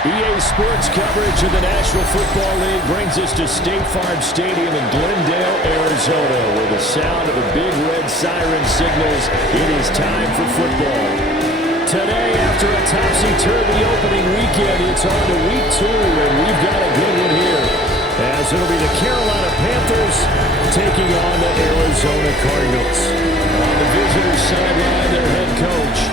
EA Sports coverage of the National Football League brings us to State Farm Stadium in Glendale, Arizona, where the sound of the big red siren signals it is time for football. Today, after a topsy-turvy opening weekend, it's on to week 2, and we've got a good one here, as it'll be the Carolina Panthers taking on the Arizona Cardinals. On the visitor sideline, their head coach.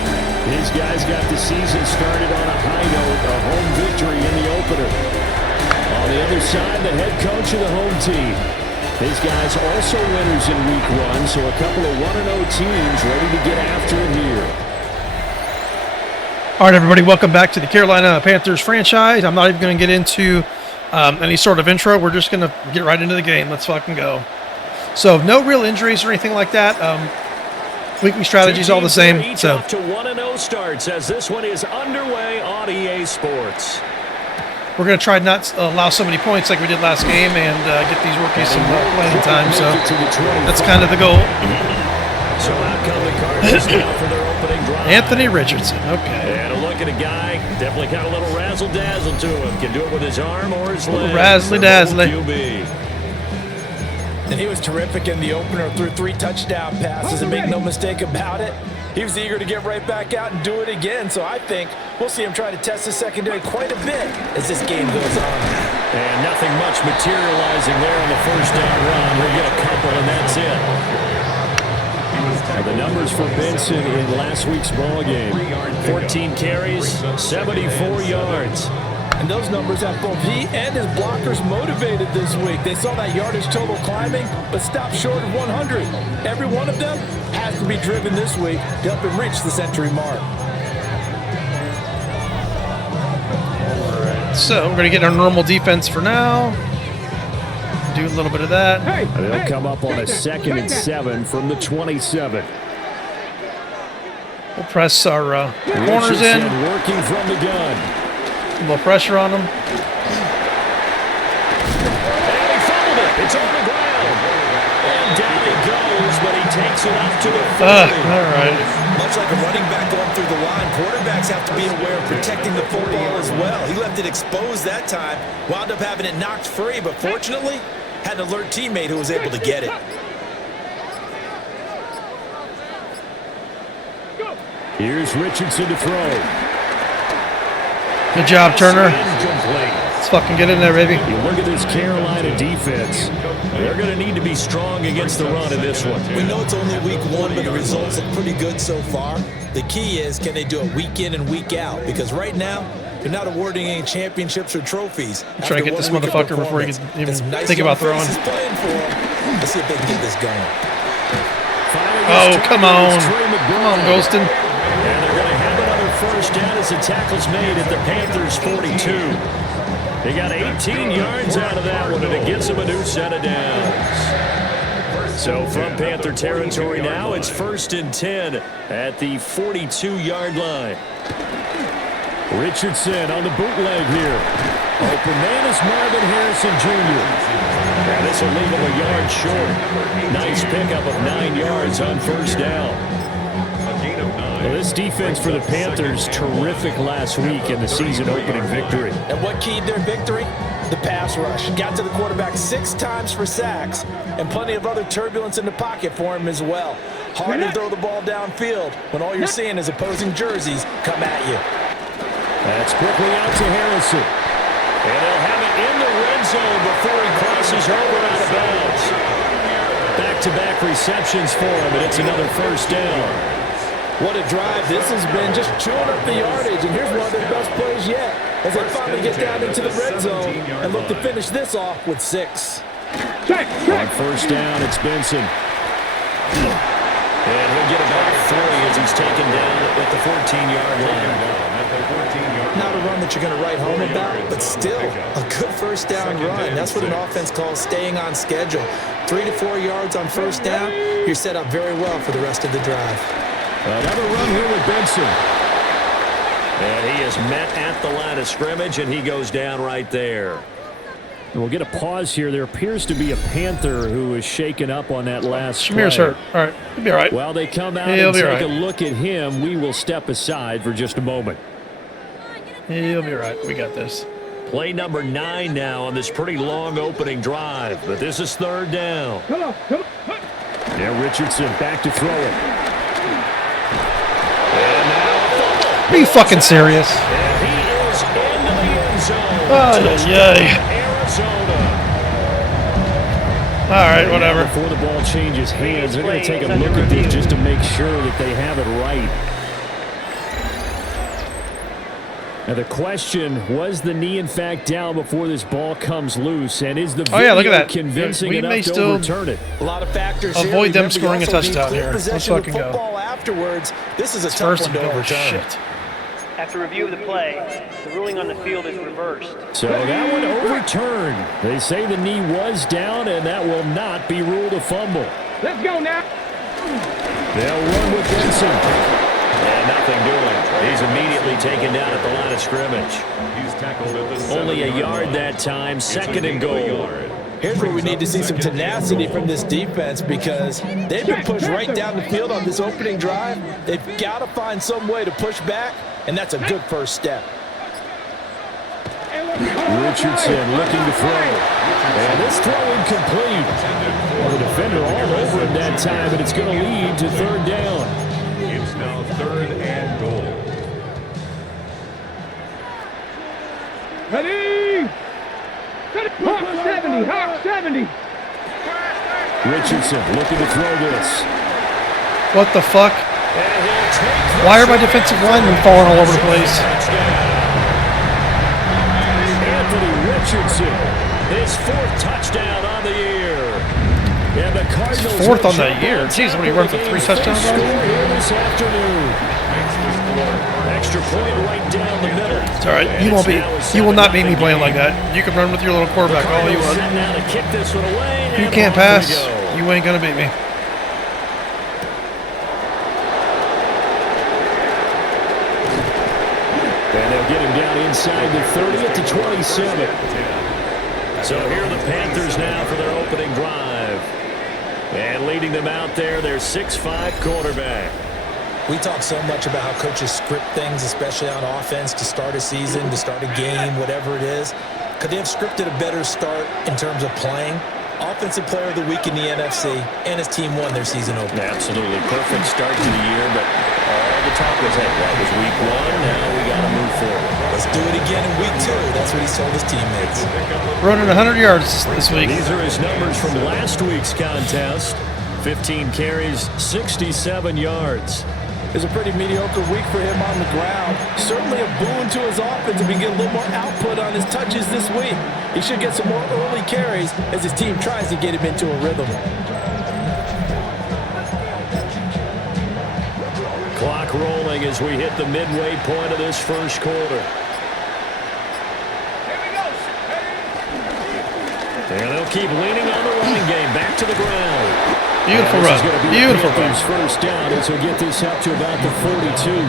These guys got the season started on a high note, a home victory in the opener. On the other side, the head coach of the home team. These guys also winners in week 1, so a couple of 1-0 teams ready to get after it here. All right, everybody, welcome back to the Carolina Panthers franchise. I'm not even going to get into any sort of intro. We're just going to get right into the game. Let's fucking go. So, no real injuries or anything like that. Weekly strategies all the same. So, off to 1-0 starts as this one is underway on EA Sports. We're going to try not to allow so many points like we did last game and get these rookies some playing time. So, that's kind of the goal. So out come the Cardinals now for their opening drive. Anthony Richardson, okay. And a look at a guy, definitely got a little razzle-dazzle to him. Can do it with his arm or his leg. Razzly-dazzly. And he was terrific in the opener, threw 3 touchdown passes, and make no mistake about it, he was eager to get right back out and do it again. So I think we'll see him try to test the secondary quite a bit as this game goes on. And nothing much materializing there on the first down run. We'll get a couple, and that's it. The numbers for Benson in last week's ball game: 14 carries, 74 yards. And those numbers have both he and his blockers motivated this week. They saw that yardage total climbing, but stopped short of 100. Every one of them has to be driven this week to help him reach the century mark. So, we're going to get our normal defense for now. Do a little bit of that. They'll come up on a 2nd and 7 from the 27. We'll press our corners in. Working from the gun. A little pressure on them. And he fumbled it. It's on the ground. And down he goes, but he takes it up to the 40. All right. Much like a running back going through the line, quarterbacks have to be aware of protecting the football as well. He left it exposed that time, wound up having it knocked free, but fortunately, had an alert teammate who was able to get it. Here's Richardson to throw. Good job, Turner. Let's fucking get in there, baby. You look at this Carolina defense. They're going to need to be strong against the run in this one. We know it's only week 1, but the results look pretty good so far. The key is, can they do it week in and week out? Because right now, they're not awarding any championships or trophies. Try to get this motherfucker before he can even think about throwing. Let's see if they can get this going. Oh, come on. Come on, Golston. And they're going to have another first down as the tackle's made at the Panthers' 42. They got 18 yards out of that one, and it gets them a new set of downs. So from Panther territory now, it's 1st and 10 at the 42-yard line. Richardson on the bootleg here. Open man is Marvin Harrison Jr. And this will leave him a yard short. Nice pickup of 9 yards on first down. Well, this defense for the Panthers, terrific last week in the season-opening victory. And what keyed their victory? The pass rush. Got to the quarterback 6 times for sacks, and plenty of other turbulence in the pocket for him as well. Hard to throw the ball downfield when all you're seeing is opposing jerseys come at you. That's quickly out to Harrison. And they'll have it in the red zone before he crosses over out of bounds. Back-to-back receptions for him, and it's another first down. What a drive this has been, just chewing up the yardage, and here's one of their best plays yet as they finally get down into the red zone and look to finish this off with 6. On first down, it's Benson. And he'll get about 3 as he's taken down at the 14-yard line. Not a run that you're going to write home about, but still a good first down run. That's what an offense calls staying on schedule. 3 to 4 yards on first down, you're set up very well for the rest of the drive. Another run here with Benson. And he is met at the line of scrimmage, and he goes down right there. And we'll get a pause here. There appears to be a Panther who is shaken up on that last Shamir's play. hurt. All right. He'll be all right. While they come out and take a look at him, we will step aside for just a moment. He'll be right. We got this. Play number 9 now on this pretty long opening drive, but this is 3rd down. Come on. Now Richardson back to throw it. Are you fucking serious? And he is into the end zone. Oh, yay. Arizona. All right, whatever. Before the ball changes hands, they're going to take a look at this just to make sure that they have it right. Now the question, was the knee in fact down before this ball comes loose? And is the video look at that. convincing We enough may to still overturn it? A lot of factors avoid here. them scoring a touchdown here. Let's Possession of fucking go. football afterwards. This is a tough First one to and goal. overturn. Shit. After review of the play, the ruling on the field is reversed. So that one overturned. They say the knee was down, and that will not be ruled a fumble. Let's go now. They'll run with Benson. And nothing doing. He's immediately taken down at the line of scrimmage. He's tackled at the Only a yard that time, 2nd and goal. Here's where we need to see some tenacity from this defense because they've been pushed right down the field on this opening drive. They've got to find some way to push back, and that's a good first step. Richardson looking to throw. And this throw incomplete. Well, the defender all over him that time, but it's going to lead to 3rd down. It's now 3rd and goal. Ready? Hawk 70. Hawk 70. Richardson looking to throw this. What the fuck? And he'll take Why are my defensive linemen falling all over the place? Anthony Richardson, his 4th touchdown on the year. And the Cardinals 4th on the jump year. on Jeez, top what, he of run the for 3 game's touchdowns first already? score here this afternoon. Extra point right down the middle. It's all right. You will not beat me playing like that. You can run with your little quarterback all you want. Setting out to kick this one away. If you and can't off we pass, go. you ain't gonna beat me. And they'll get him down inside the 30 at the 27. So here are the Panthers now for their opening drive. And leading them out there, their 6'5" quarterback. We talk so much about how coaches script things, especially on offense, to start a season, to start a game, whatever it is. Could they have scripted a better start in terms of playing? Offensive Player of the Week in the NFC, and his team won their season opener. Absolutely perfect start to the year, but all the talk was, hey, that was week 1, now we got to move forward. Let's do it again in week 2. That's what he's told his teammates. Running 100 yards this week. These are his numbers from last week's contest. 15 carries, 67 yards. It was a pretty mediocre week for him on the ground. Certainly a boon to his offense if he can get a little more output on his touches this week. He should get some more early carries as his team tries to get him into a rhythm. Clock rolling as we hit the midway point of this first quarter. And they'll keep leaning on the running game. Back to the ground. Beautiful run. Beautiful run. First down as we'll get this up to about the 42.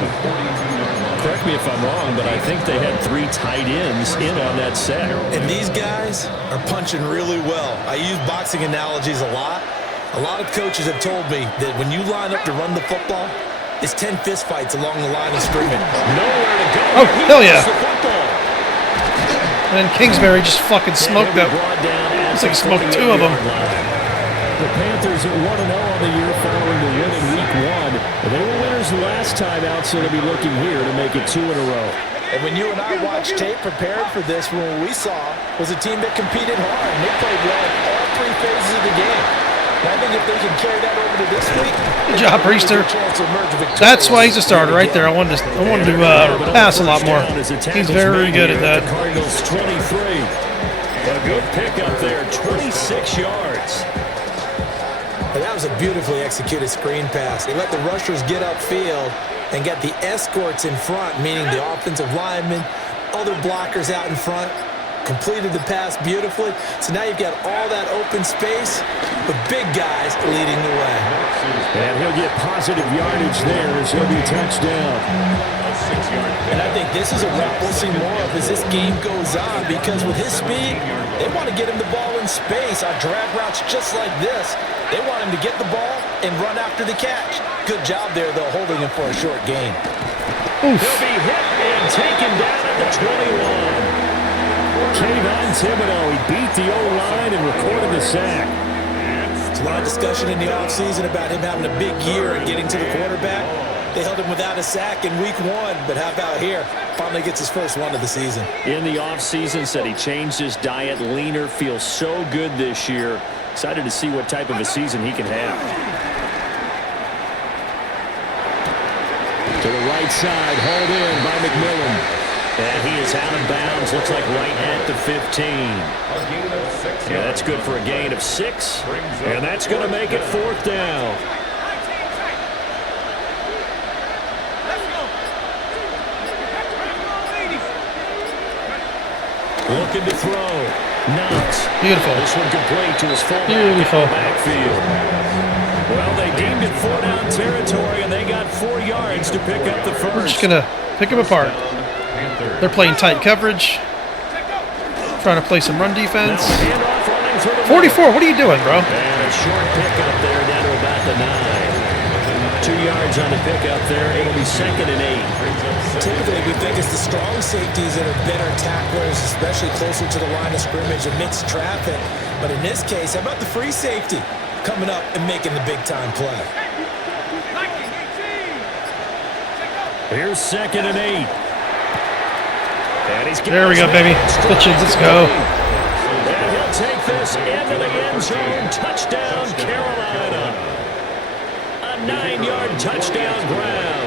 Correct me if I'm wrong, but I think they had 3 tight ends in on that set. And these guys are punching really well. I use boxing analogies a lot. A lot of coaches have told me that when you line up to run the football, it's 10 fist fights along the line of scrimmage. Nowhere to go. Oh, hell yeah. The football. And then Kingsbury just fucking smoked that. Looks like he smoked 2 of them. The Panthers at 1-0 on the year following the win in week 1. They were winners last time out, so they'll be looking here to make it 2 in a row. And when you and I watched tape prepared for this, what we saw was a team that competed hard. And they played well in all 3 phases of the game. And I think if they can carry that over to this week, Good job, Priester. That's why he's a starter right there. I wanted to pass a lot more. He's very good at that. Cardinals 23. A good pickup there, 26 yards. And that was a beautifully executed screen pass. They let the rushers get upfield and get the escorts in front, meaning the offensive linemen, other blockers out in front, completed the pass beautifully. So now you've got all that open space with big guys leading the way. And he'll get positive yardage there as he'll be touchdown. And I think this is a rep we'll see more of as this game goes on, because with his speed, they want to get him the ball in space on drag routes just like this. They want him to get the ball and run after the catch. Good job there, though, holding him for a short gain. He'll be hit and taken down at the 21. Kayvon Thibodeau, he beat the O-line and recorded the sack. There's a lot of discussion in the offseason about him having a big year and getting to the quarterback. They held him without a sack in week 1, but how about here? Finally gets his first one of the season. In the offseason, said he changed his diet, leaner, feels so good this year. Excited to see what type of a season he can have. To the right side, hauled in by McMillan. And he is out of bounds, looks like right at the 15. Yeah, that's good for a gain of 6. And that's going to make it 4th down. Looking to throw. Knox. Beautiful. This one complete to his fullback. Beautiful. Backfield. Well, they deemed it 4-down territory, and they got 4 yards to pick up the first. We're just going to pick them apart. They're playing tight coverage. Trying to play some run defense. 44, what are you doing, bro? And a short pickup there down to about the 9. 2 yards on the pickup there. It'll be 2nd and 8. Typically, we think it's the strong safeties that are better tacklers, especially closer to the line of scrimmage amidst traffic. But in this case, how about the free safety coming up and making the big-time play? Here's 2nd and 8. And he's There we go, baby. Pitches, let's go. And he'll take this into the end zone. Touchdown, Carolina. A 9-yard touchdown grab.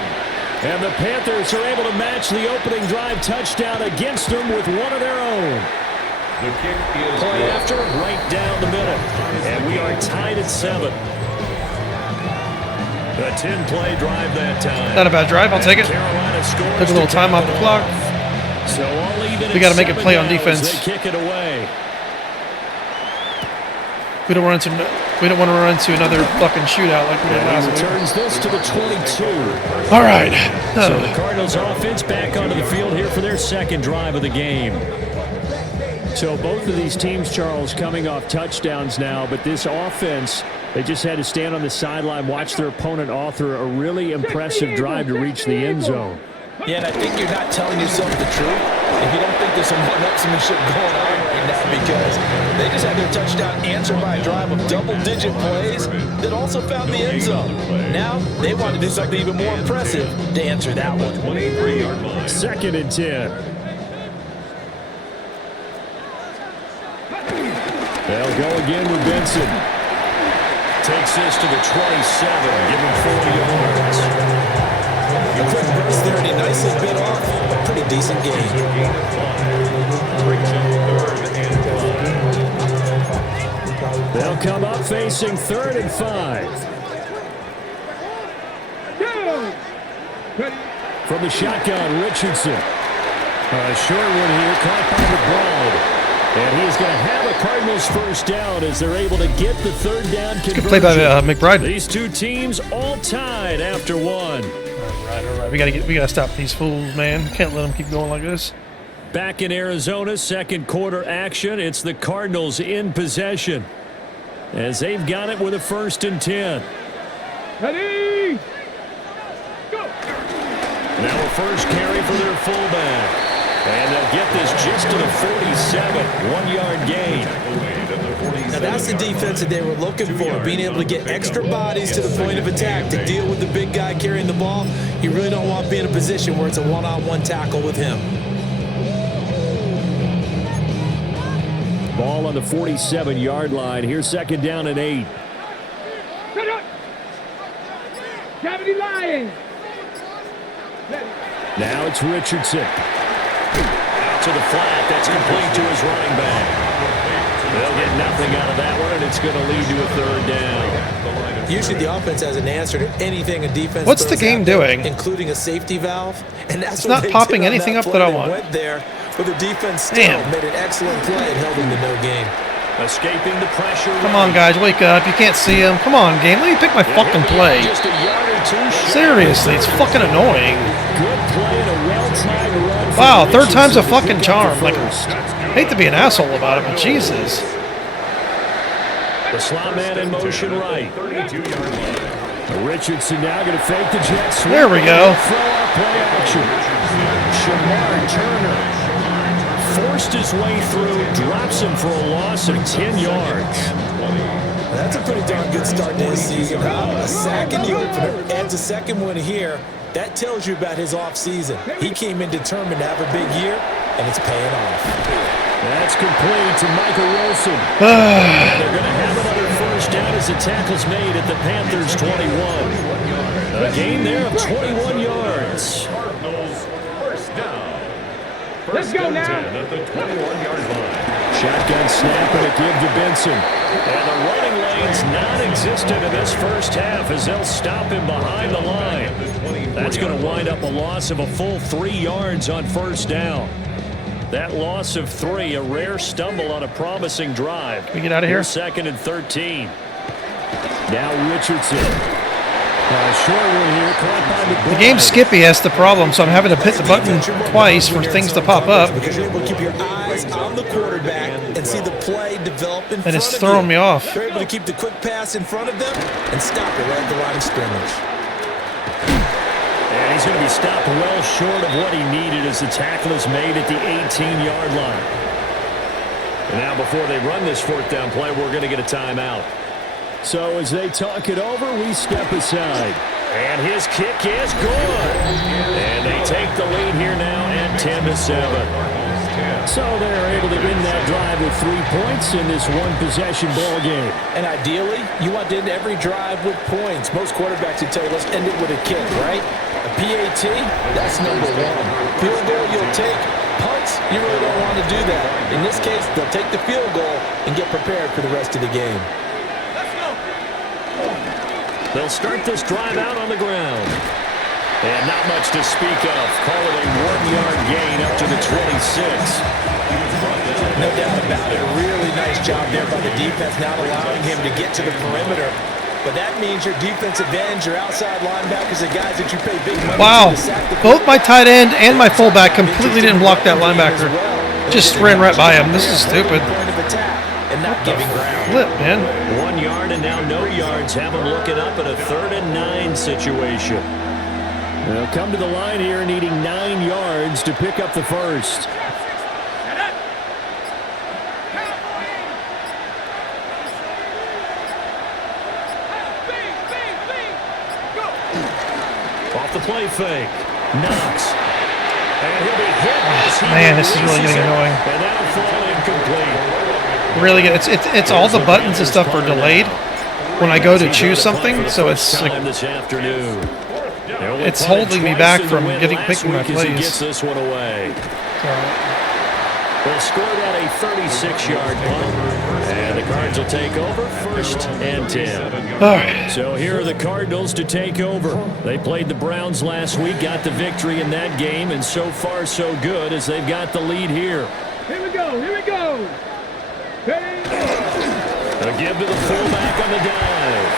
And the Panthers are able to match the opening drive touchdown against them with one of their own. The kick is Play after, right down the middle. And we are tied at 7. A 10-play drive that time. Not a bad drive, I'll take it. Carolina scores. Took a little time off the clock. So all even We got to make a 7 play on now as defense. They kick it away. We don't want to run into another fucking shootout like we did And last he week. returns this to the 22. All right. So the Cardinals offense back onto the field here for their 2nd drive of the game. So both of these teams, Charles, coming off touchdowns now, but this offense, they just had to stand on the sideline, watch their opponent author a really impressive drive to reach the end zone. Yeah, and I think you're not telling yourself the truth if you don't think there's some one-upsmanship going on right now, because they just had their touchdown answered by a drive of double-digit plays that also found the end zone. Now they want to do something even more impressive to answer that one. 23-yard line. 2nd and 10. They'll go again with Benson. Takes this to the 27, give him 4 yards. A quick burst there, and he nicely bit off a pretty decent game. Brings up 3rd and 5. They'll come up facing 3rd and 5. From the shotgun, Richardson. A short one here, caught by McBride. And he's going to have a Cardinals first down as they're able to get the 3rd down conversion. Good play by McBride. These two teams all tied after 1. All right. We gotta stop these fools, man. Can't let them keep going like this. Back in Arizona, 2nd quarter action. It's the Cardinals in possession as they've got it with a 1st and 10. Ready? Go! Now a first carry for their fullback. And they'll get this just to the 47, 1-yard gain. Now that's the defense that they were looking for, being able to get extra bodies to the point of attack to deal with the big guy carrying the ball. You really don't want to be in a position where it's a one-on-one tackle with him. Ball on the 47-yard line. Here's 2nd down and 8. Shut up! Gravity Lions! Now it's Richardson. Out to the flat. That's complete to his running back. They'll get nothing out of that one, and it's going to lead to a 3rd down. Usually the offense has an answer to anything a defense What's the throws game at them, doing? including a safety valve. And that's It's what not they popping did on anything that up play. that I They want. went there, but the defense still Damn. made an excellent play and held them to no gain. Escaping the pressure. Come on, guys, wake up. You can't see him. Come on, game. Let me pick my fucking play. Just a yard or 2 short. Seriously, it's fucking annoying. Good play and a well-timed run. Wow, from 3rd time's a Richardson to fucking pick up charm. the Like, first. hate to be an asshole about it, but Jesus. The slot man in motion right. 32-yard line. Richardson now going to fake the jet sweep. There we go. Throw out play action. Shamar Turner forced his way through, drops him for a loss of 10 yards. That's a pretty darn good start to his season, huh? A sack in the opener, adds a second one here. That tells you about his offseason. He came in determined to have a big year, and it's paying off. That's complete to Michael Wilson. And they're going to have another first down as the tackle's made at the Panthers' 21. A gain there of 21 yards. Cardinals first down. Let's go now. 10 at the 21-yard line. Shotgun snap and a give to Benson. And the running lane's non-existent in this first half as they'll stop him behind the line. That's going to wind up a loss of a full 3 yards on first down. That loss of 3, a rare stumble on a promising drive. Can we get out of here? Second and 13. Now Richardson. Short one here, caught by The game's skippy, that's the problem, so I'm having to hit the button twice for things to pop up. Because you're able to keep your eyes on the quarterback and see the play develop in front of you. And it's throwing me off. They're able to keep the quick pass in front of them and stop it right at the line of scrimmage. And he's going to be stopped well short of what he needed as the tackle is made at the 18-yard line. And now before they run this fourth down play, we're going to get a timeout. So as they talk it over, we step aside. And his kick is good. And they take the lead here now at 10-7. So they're able to end that drive with 3 points in this one-possession ball game. And ideally, you want to end every drive with points. Most quarterbacks would tell you, let's end it with a kick, right? A PAT, that's number 1. Field goal you'll take. Punts, you really don't want to do that. In this case, they'll take the field goal and get prepared for the rest of the game. They'll start this drive out on the ground. And not much to speak of. Call it a 1-yard gain up to the 26. No doubt about it. A really nice job there by the defense, not allowing him to get to the perimeter. But that means your defensive ends, your outside linebackers, the guys that you pay big money Wow. to sack the Both my tight end and my fullback completely didn't block that linebacker. Just ran right by him. This is stupid. Point of attack and not giving ground. Flip, man. 1 yard and now no yards. Have them looking up at a 3rd and 9 situation. They'll come to the line here needing 9 yards to pick up the first. Off the play fake. Knox. And he'll be hit. Man, this is really getting annoying. And that'll fall incomplete. Really good. It's all the buttons and stuff are delayed when I go to choose something, so it's like this afternoon. it's holding me back from picking my plays. Gets this one away. They'll score that a 36-yard punt, and the Cards will take over 1st and 10. All right. So here are the Cardinals to take over. They played the Browns last week, got the victory in that game, and so far so good as they've got the lead here. Here we go. Here we go. Ready? A give to the fullback on the dive.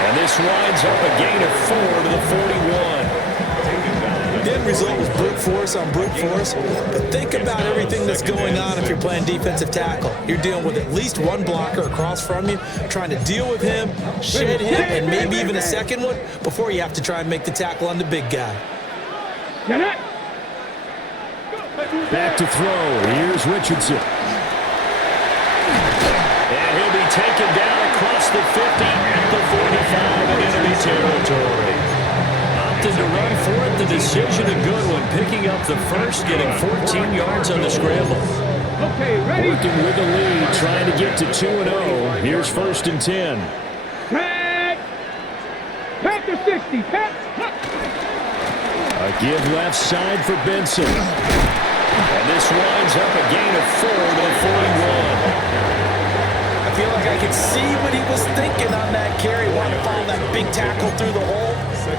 And this winds up a gain of 4 to the 41. The end result was brute force on brute force. But think about everything that's going on if you're playing defensive tackle. You're dealing with at least one blocker across from you, trying to deal with him, shed him, and maybe even a second one before you have to try and make the tackle on the big guy. Get it. Back to throw. Here's Richardson. And he'll be taken down across the 50 at the 45 in enemy territory. Opted to run for it. The decision a good one. Picking up the first, getting 14 yards on the scramble. Okay, ready? Working with the lead, trying to get to 2-0. Here's 1st and 10. Pat. Pat to 60. Pat. A give left side for Benson. And this winds up a gain of 4 to the 41. I feel like I could see what he was thinking on that carry. Wanted to follow that big tackle through the hole.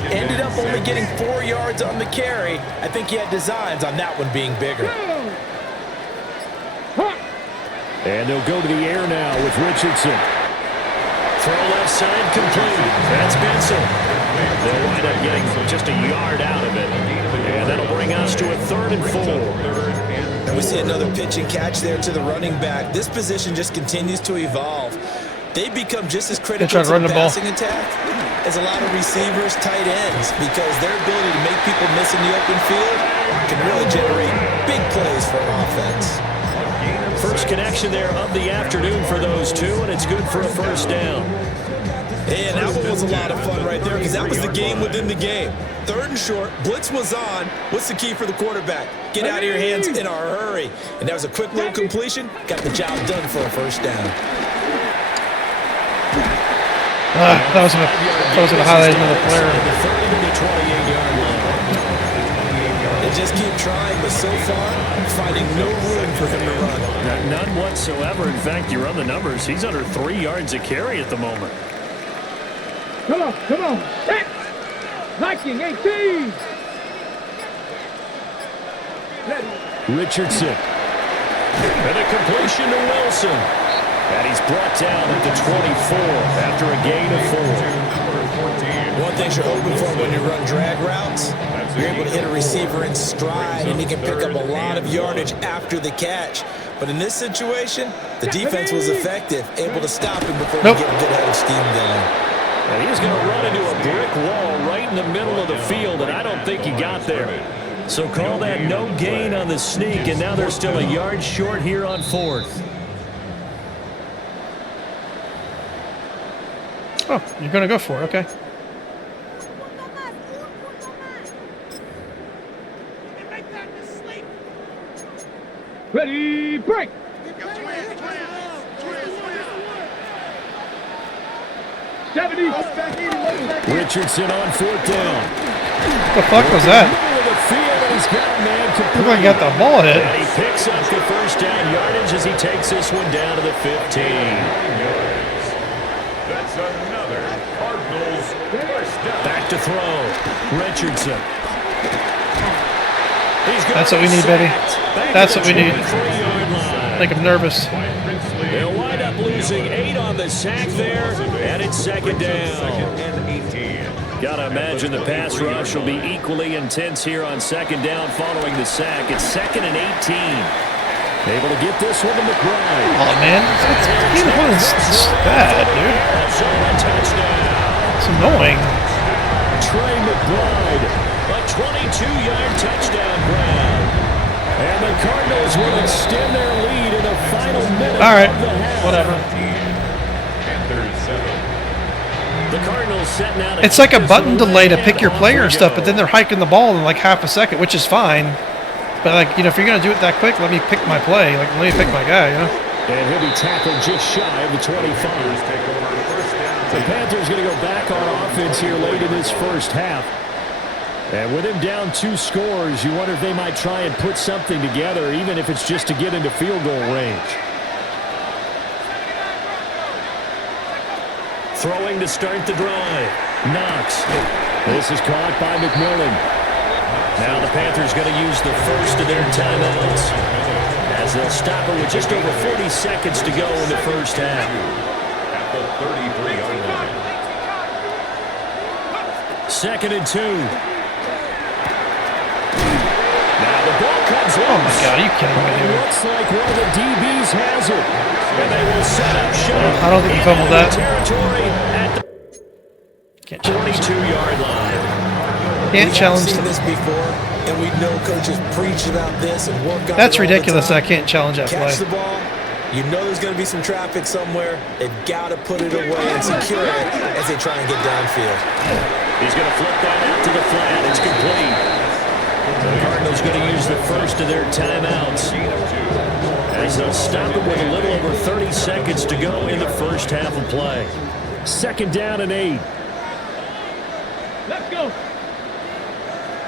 Ended up only getting 4 yards on the carry. I think he had designs on that one being bigger. And they'll go to the air now with Richardson. Throw left side complete. That's Benson. They'll wind up getting just a yard out of it. And that'll bring us to a 3rd and 4. And we see another pitch and catch there to the running back. This position just continues to evolve. They become just as critical to the passing attack as a lot of receivers, tight ends, because their ability to make people miss in the open field can really generate big plays for an offense. First connection there of the afternoon for those two, and it's good for a first down. And that one was a lot of fun right there because that was the game within the game. 3rd and short, blitz was on. What's the key for the quarterback? Get out of your hands in a hurry. And that was a quick little completion. Got the job done for a first down. That was going to highlight another player. The 30 to the 28-yard line. They just keep trying, but so far, finding no room for him to run. None whatsoever. In fact, you run the numbers. He's under 3 yards a carry at the moment. Come on, come on. Set. Viking 18. Richardson. And a completion to Wilson. And he's brought down at the 24 after a gain of 4. One thing you're hoping for when you run drag routes, you're able to hit a receiver in stride, and he can pick up a lot of yardage after the catch. But in this situation, the defense was effective, able to stop him before he get a good head of steam going. And he's going to run into a brick wall right in the middle of the field, and I don't think he got there. So call that no gain on the sneak, and now they're still a yard short here on 4th. Oh, you're going to go for it. Okay. Ready, break. Richardson on 4th down. What the fuck was that? Looked like he got the ball hit. And he picks up the first down yardage as he takes this one down to the 15. That's another Cardinals first down. Back to throw. Richardson. That's what we need, baby. That's what we need. Make him nervous. They'll wind up losing 8 on the sack there, and it's 2nd down. Gotta imagine the pass rush will be equally intense here on 2nd down following the sack. It's 2nd and 18. Able to get this one to McBride. Oh man, it's bad, dude. It's annoying. Trey McBride, a 22-yard touchdown grab. And the Cardinals will extend their lead in the final minute. All right, of the half. whatever. The Cardinals setting out. It's like a button delay to pick your player and stuff, but then they're hiking the ball in like half a second, which is fine. But like, you know, if you're gonna do it that quick, let me pick my play. Like, let me pick my guy, you know. And he'll be tackled just shy of the 25. The Panthers going to go back on offense here late in this first half. And with him down 2 scores, you wonder if they might try and put something together, even if it's just to get into field goal range. Throwing to start the drive. Knox. This is caught by McMillan. Now the Panthers going to use the first of their timeouts, as they'll stop it with just over 40 seconds to go in the first half. At the 33-yard line. 2nd and 2. Now the ball comes loose. Oh my God, are you kidding me, dude? Looks like one of the DBs has it. And they will set up shop. I don't think he fumbled that. Territory at the Can't challenge 22-yard line. Can't challenge We've seen them. this before, and we know coaches preach about this and work on That's it all the ridiculous. time. I can't challenge that Catch the play. ball. You know there's going to be some traffic somewhere. They've got to put it away and secure it as they try and get downfield. He's going to flip that out to the flat. It's complete. The Cardinals going to use the first of their timeouts, as they'll stop it with a little over 30 seconds to go in the first half of play. 2nd down and 8. Let's go.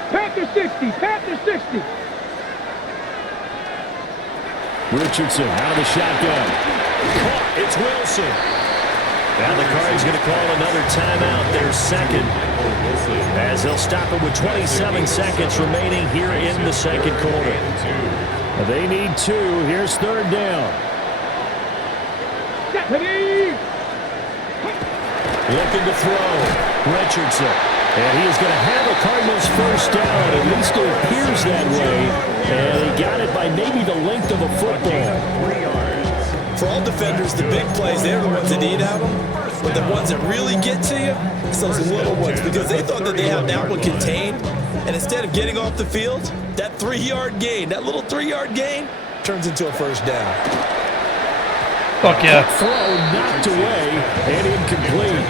Panther 60. Panther 60. Richardson out of the shotgun. Caught. It's Wilson. Now the Cardinals going to call another timeout, their second, as they'll stop it with 27 seconds remaining here in the second quarter. They need 2. Here's 3rd down. Ready. Looking to throw. Richardson. And he is going to have a Cardinals first down. At least it appears that way. And he got it by maybe the length of a football. For all defenders, the big plays, they're the ones that eat at them. But the ones that really get to you, it's those little ones, because they thought that they had that one contained. And instead of getting off the field, that 3-yard gain, that little 3-yard gain, turns into a first down. Fuck yeah. Throw knocked away and incomplete.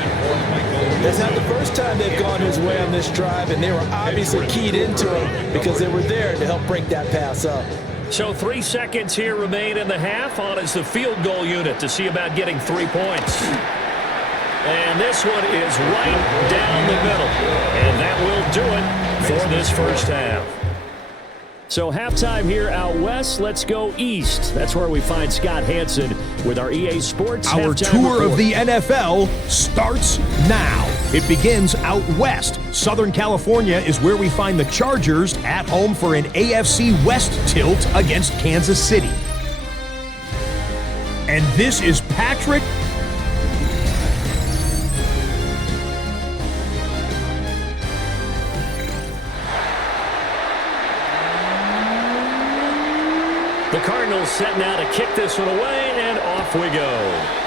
That's not the first time they've gone his way on this drive, and they were obviously keyed into him because they were there to help break that pass up. So 3 seconds here remain in the half. On is the field goal unit to see about getting 3 points. And this one is right down the middle. And that will do it for this first half. So halftime here out west. Let's go east. That's where we find Scott Hansen with our EA Sports Our halftime tour report. of the NFL starts now. It begins out west. Southern California is where we find the Chargers at home for an AFC West tilt against Kansas City. And this is Patrick. The Cardinals setting out to kick this one away, and off we go.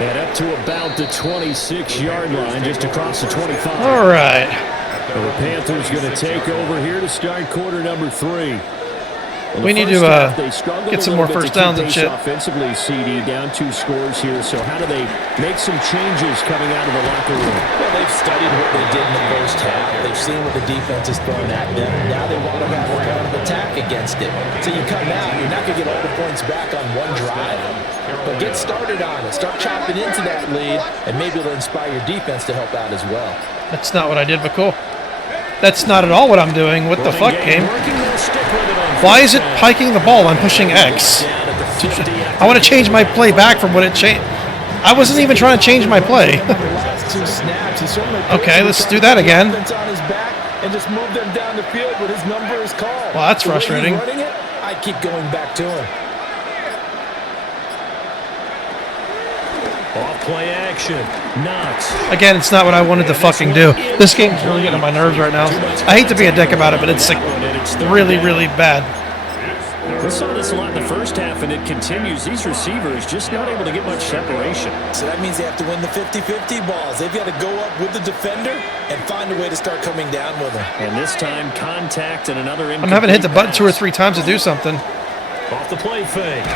And up to about the 26-yard line, just across the 25. All right. And the Panthers going to take over here to start quarter number 3. We need to get some more first downs and shit. Offensively, CD down 2 scores here. So how do they make some changes coming out of the locker room? Well, they've studied what they did in the first half. They've seen what the defense is throwing at them. Now they want to have a kind of attack against it. So you come out, you're not going to get all the points back on one drive. But get started on it. Start chopping into that lead, and maybe it'll inspire your defense to help out as well. That's not what I did, but cool. That's not at all what I'm doing. What the fuck, game? Why is it piking the ball? I'm pushing X. I want to change my play back from what it changed. I wasn't even trying to change my play. Okay, let's do that again. And just move them down the field when his number is called. Well, that's frustrating. I keep going back to him. Off play action. Knox. Again, it's not what I wanted to fucking do. This game's really getting on my nerves right now. I hate to be a dick about it, but it's like really, really bad. We saw this a lot in the first half, and it continues. These receivers just not able to get much separation. So that means they have to win the 50-50 balls. They've got to go up with the defender and find a way to start coming down with them. And this time, contact and another incomplete I'm having to hit the button pass. 2 or 3 times to do something. Off the play fake.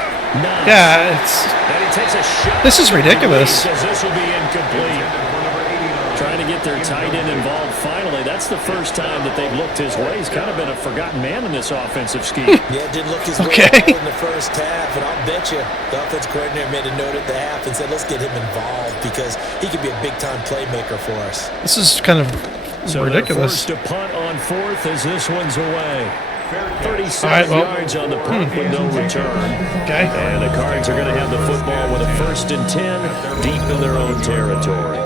Knox. Yeah, it's... And he takes a shot. This is ridiculous. He says this will be incomplete. Trying to get their tight end involved finally. That's the first time that they've looked his way. He's kind of been a forgotten man in this offensive scheme. Yeah, it didn't look his way at all in the first half, and I'll bet you the offensive coordinator made a note at the half and said, let's get him involved because he could be a big-time playmaker for us. This is kind of So ridiculous. they're forced to punt on 4th as this one's away. 37 All right, well, yards on the punt with no return. Okay. And the Cards are going to have the football with a 1st and 10 deep in their own territory.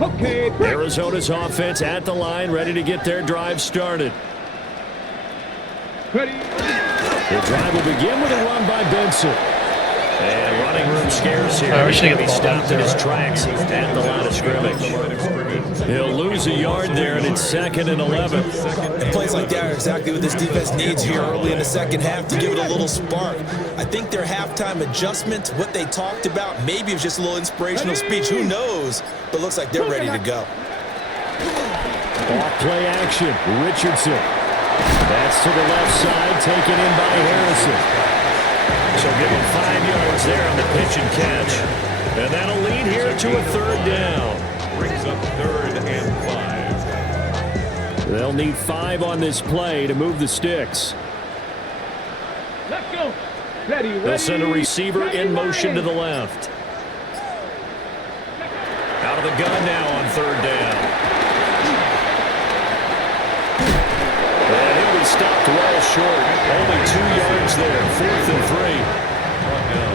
Okay, Arizona's offense at the line, ready to get their drive started. ready. The drive will begin with a run by Benson. And running room scarce here. All right, we should He's get the ball stopped in his tracks at the line of scrimmage. He'll lose a yard there, and it's 2nd and 11. And plays like that are exactly what this defense needs here early in the second half to give it a little spark. I think their halftime adjustment, what they talked about, maybe it was just a little inspirational speech. Who knows? But looks like they're ready to go. Off play action. Richardson. That's to the left side, taken in by Harrison. So give him 5 yards there on the pitch and catch. And that'll lead here to a 3rd down. Brings up 3rd and 5. They'll need 5 on this play to move the sticks. Let's go. Ready, ready. They'll send a receiver ready, in motion ready. to the left. Out of the gun now on 3rd down. And he'll be stopped well short. Only 2 yards there. 4th and 3.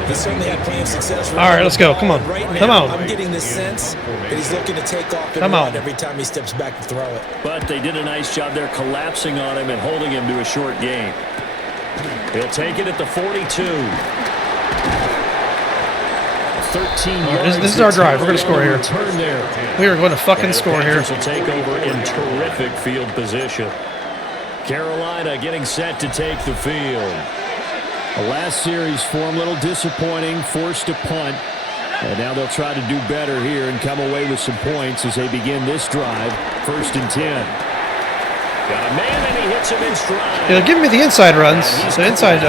He certainly had plenty of success. All right, let's go. Come on. Right now, Come on. I'm getting the sense that he's looking to take off and Come run on. every time he steps back to throw it. But they did a nice job there collapsing on him and holding him to a short gain. He'll take it at the 42. 13 yards. This is our drive. We're going to score here. Return there. We are going to fucking And score here. Panthers will take over in terrific field position. Carolina getting set to take the field. The last series for them, a little disappointing, forced a punt. And now they'll try to do better here and come away with some points as they begin this drive. 1st and 10. Got a man, and he hits him in stride. Yeah, they're giving me the inside runs, the inside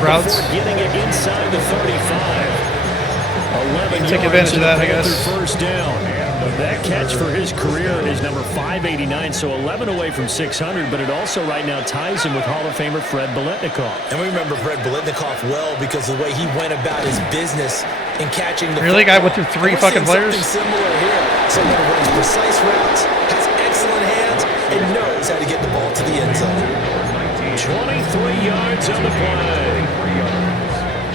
routes. Getting it inside the 35. 11 Take advantage of that, I guess. First down. That catch for his career is number 589, so 11 away from 600, but it also right now ties him with Hall of Famer Fred Biletnikoff. And we remember Fred Biletnikoff well because of the way he went about his business in catching the Really? Guy went through 3 fucking players? Something similar here. Someone who runs precise routes, has excellent hands, and knows how to get the ball to the end zone. 23 yards on the play.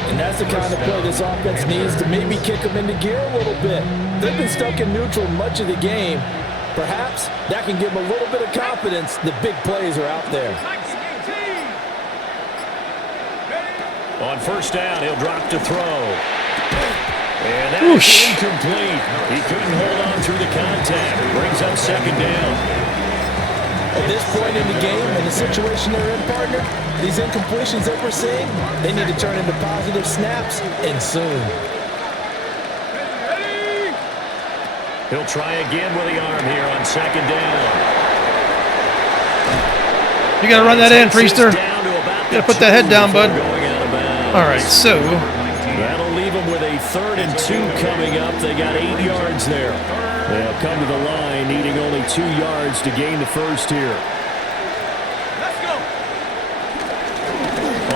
And that's the kind of play this offense needs to maybe kick them into gear a little bit. They've been stuck in neutral much of the game. Perhaps that can give them a little bit of confidence. The big plays are out there. On first down, he'll drop to throw. And that's incomplete. He couldn't hold on through the contact. Brings up 2nd down. At this point in the game and the situation they're in, partner, these incompletions that we're seeing, they need to turn into positive snaps, and soon. He'll try again with the arm here on 2nd down. You got to run that in, Priester. You got to put that head down, bud. All right, so. That'll leave them with a 3rd and 2 coming up. They got 8 yards there. They'll come to the line, needing only 2 yards to gain the first here. Let's go.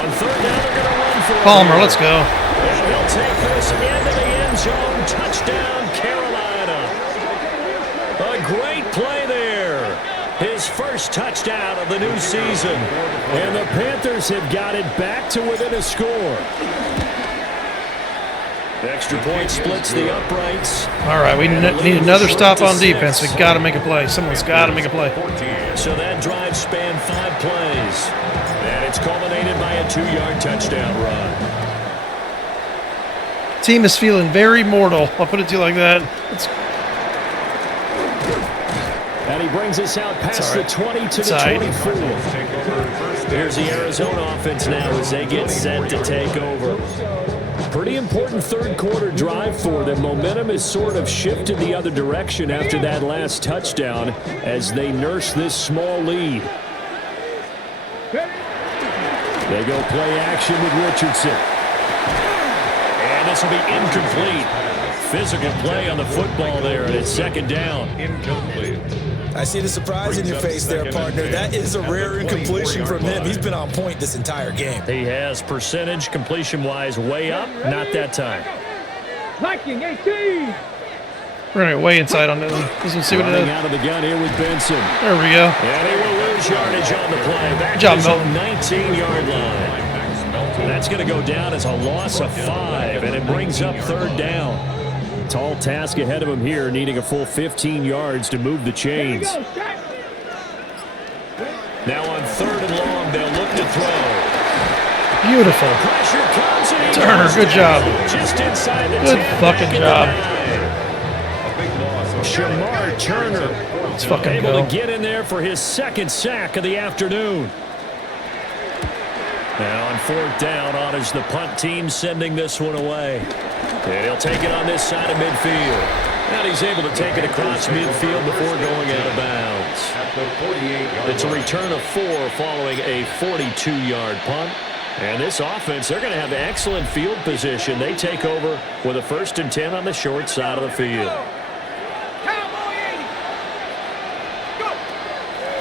On 3rd down, they're going to run for it. Palmer, let's go. And he'll take this into the end zone. Touchdown, Carolina. A great play there. His first touchdown of the new season. And the Panthers have got it back to within a score. Extra point splits the uprights. All right, we need another stop on defense. We got to make a play. Someone's got to make a play. So that drive spanned 5 plays. And it's culminated by a 2-yard touchdown run. Team is feeling very mortal. I'll put it to you like that. And he brings us out past the 20 to the 24. Here's the Arizona offense now as they get set to take over. Pretty important 3rd quarter drive for them. Momentum has sort of shifted the other direction after that last touchdown as they nurse this small lead. They go play action with Richardson. And this will be incomplete. Physical play on the football there, and it's 2nd down. Incomplete. I see the surprise in your face there, partner. That is a rare incompletion from him. He's been on point this entire game. He has percentage completion-wise way up. Not that time. Liking 18. We're going to get way inside on this one. Let's see what it is. Out of the gun here with Benson. There we go. And he will lose yardage on the play. Back Good job, to Milton. 19-yard line. That's going to go down as a loss of 5, and it brings up 3rd down. Tall task ahead of him here, needing a full 15 yards to move the chains. Now on 3rd and long, they'll look to throw. Beautiful. Pressure comes and Turner, good job. Just inside the Good fucking job. Shamar Turner Let's fucking able go. to get in there for his 2nd sack of the afternoon. Now on 4th down, honors the punt team sending this one away. And he'll take it on this side of midfield. And he's able to take it across midfield before going out of bounds. It's a return of 4 following a 42-yard punt. And this offense, they're going to have excellent field position. They take over with a 1st and 10 on the short side of the field.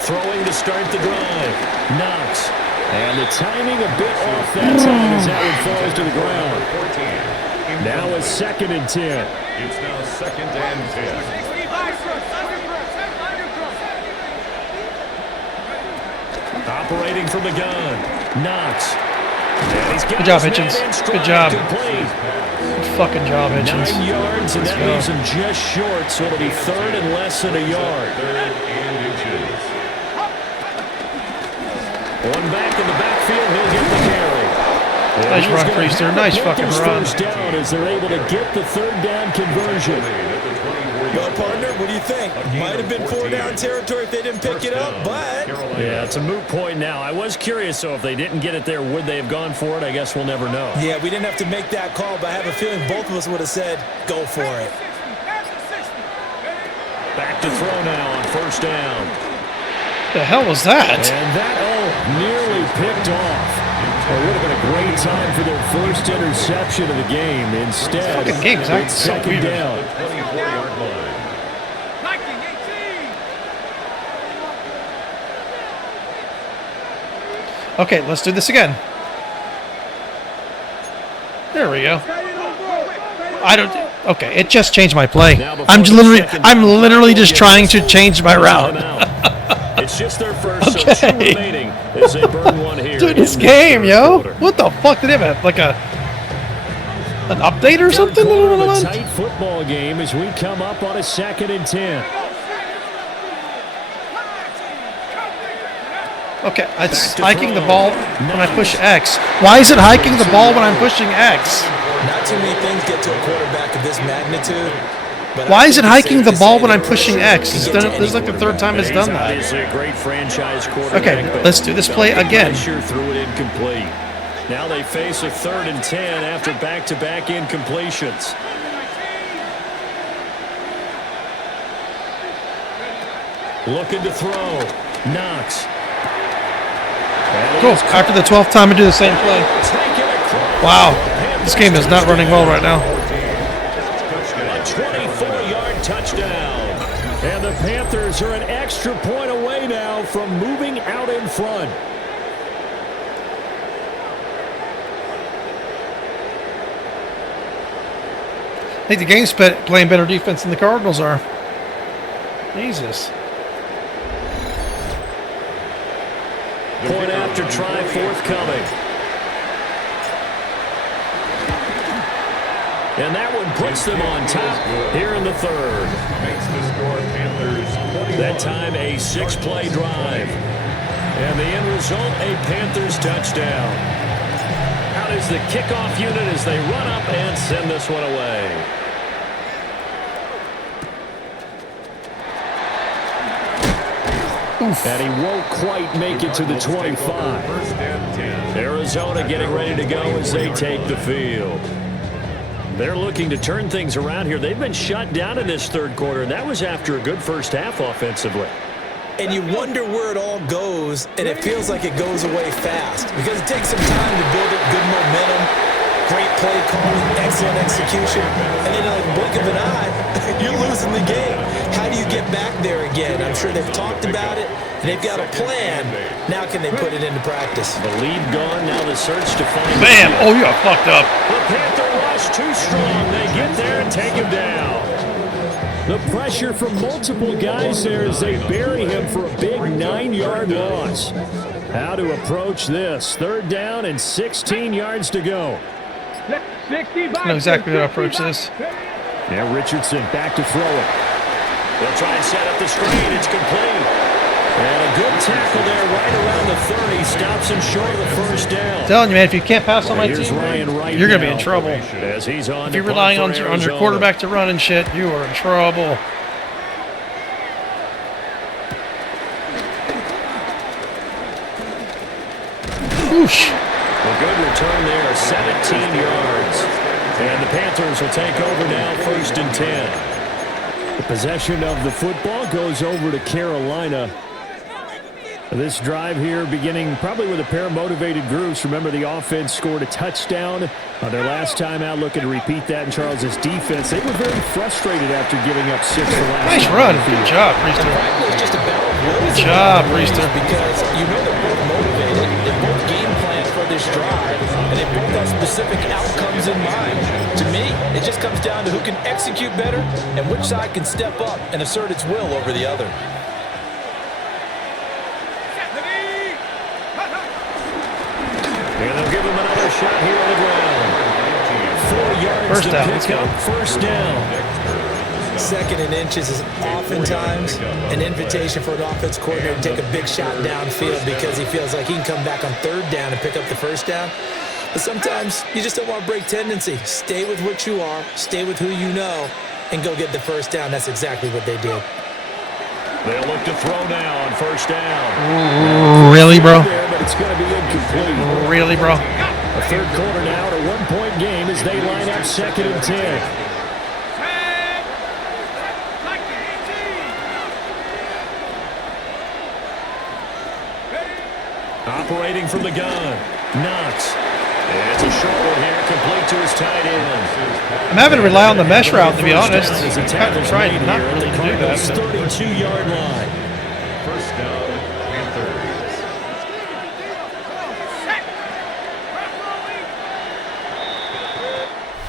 Throwing to start the drive. Knox. And the timing a bit off that time as that one falls to the ground. Now a 2nd and 10. It's now 2nd and 10. Operating from the gun. Knox. Good job, Hitchens. Good job. Good fucking job, Hitchens. 9 yards, and that leaves him just short, so it'll be 3rd and less than a yard. 3rd and inches. One back in the backfield, he'll get the carry. Nice run, Priester. Nice fucking run. First down as they're able to get the 3rd down conversion. Well, partner, what do you think? Might have been 4-down territory if they didn't pick it up, but... Yeah, it's a moot point now. I was curious, so if they didn't get it there, would they have gone for it? I guess we'll never know. Yeah, we didn't have to make that call, but I have a feeling both of us would have said, go for it. Back to throw now on first down. The hell was that? And that, nearly picked off. It would have been a great time for their first interception of the game. Instead, Fucking game's acting it's so second weird. down. 24-yard line. Okay, let's do this again. There we go. I don't. Okay, it just changed my play. I'm literally just trying to change my route. It's just their first, so 2 remaining as they burn one here. Dude, this game, yo. What the fuck did they have? Like an update or something? A tight football game as we come up on a 2nd and 10. Okay, it's hiking the ball when I push X. Why is it hiking the ball when I'm pushing X? Not too many things get to a quarterback of this magnitude. But why is it hiking the ball when I'm pushing X? This is like the 3rd time it's done that. Obviously a great franchise quarterback. Okay, let's do this play again. Sure threw it incomplete. Now they face a 3rd and 10 after back-to-back incompletions. Looking to throw. Knox. Cool. After the 12th time I do the same play. Wow. This game is not running well right now. A 24-yard touchdown. And the Panthers are an extra point away now from moving out in front. I think the game's playing better defense than the Cardinals are. Jesus. Point after try forthcoming. And that one puts them on top here in the 3rd. Makes the score Panthers 21. That time a 6-play drive. And the end result, a Panthers touchdown. Out is the kickoff unit as they run up and send this one away. And he won't quite make it to the 25. First and 10. Arizona getting ready to go as they take the field. They're looking to turn things around here. They've been shut down in this 3rd quarter, and that was after a good first half offensively. And you wonder where it all goes, and it feels like it goes away fast because it takes some time to build up good momentum, great play calling, excellent execution, and then in a blink of an eye, you're losing the game. How do you get back there again? I'm sure they've talked about it, and they've got a plan. Now can they put it into practice? The lead gone, now the search to find... Bam! Oh, you got fucked up. The Panther rush too strong. They get there and take him down. The pressure from multiple guys there as they bury him for a big 9-yard loss. How to approach this? 3rd down and 16 yards to go. I know exactly how to approach this. Now Richardson back to throw it. They'll try and set up the screen. It's complete. And a good tackle there right around the 30. Stops him short of the first down. I'm telling you, man, if you can't pass on my Here's team, Ryan right you're going to be now in trouble. As he's on If you're relying on your quarterback to run and shit, you are in trouble. Whoosh. A good return there, 17 yards. And the Panthers will take over now, 1st and 10. The possession of the football goes over to Carolina. This drive here beginning probably with a pair of motivated groups. Remember, the offense scored a touchdown on their last time out. Looking to repeat that in Charles's defense. They were very frustrated after giving up 6 the last Nice time. run. Good job, Priester. It's just a battle of wills. Good job, Priester. Because you know they're both motivated. They both game plan for this drive, and they both have specific outcomes in mind. To me, it just comes down to who can execute better and which side can step up and assert its will over the other. And they'll give him another shot here on the ground. 4 yards First to down, pick let's go. up. First down. 2nd and inches is oftentimes an invitation for an offense coordinator to take a big shot downfield because he feels like he can come back on 3rd down and pick up the first down. But sometimes you just don't want to break tendency. Stay with what you are. Stay with who you know. and go get the first down. That's exactly what they did. They'll look to throw now on first down. Really, bro? But it's going to be incomplete. Really, bro? A third quarter now at a one-point game as they line up 2nd and 10. Operating from the gun. Knox. It's a short one here, complete to his tight end. I'm having to rely on the mesh route, to be honest. As the I'm tackle's trying made not here at really the to do Cardinals' that. 32-yard line. First down, Panthers.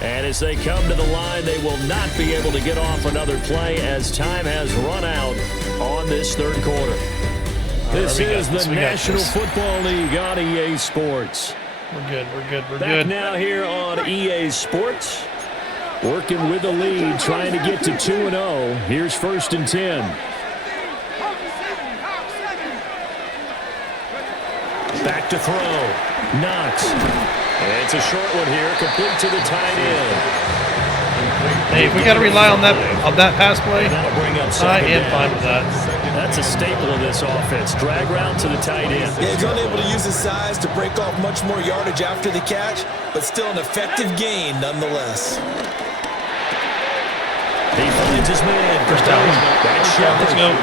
And as they come to the line, they will not be able to get off another play as time has run out on this third quarter. This is the National Football League on EA Sports. We're good. We're good. We're Back good. now here on EA Sports. Working with the lead, trying to get to 2-0. Here's 1st and 10. Back to throw. Knox. It's a short one here, complete to the tight end. Hey, if we got to rely on that pass play, That'll bring up I second am down. fine with that. That's a staple of this offense. Drag route to the tight end. Yeah, he's unable to use his size to break off much more yardage after the catch, but still an effective gain nonetheless. He finds his man. First down. That's shot. Let's go.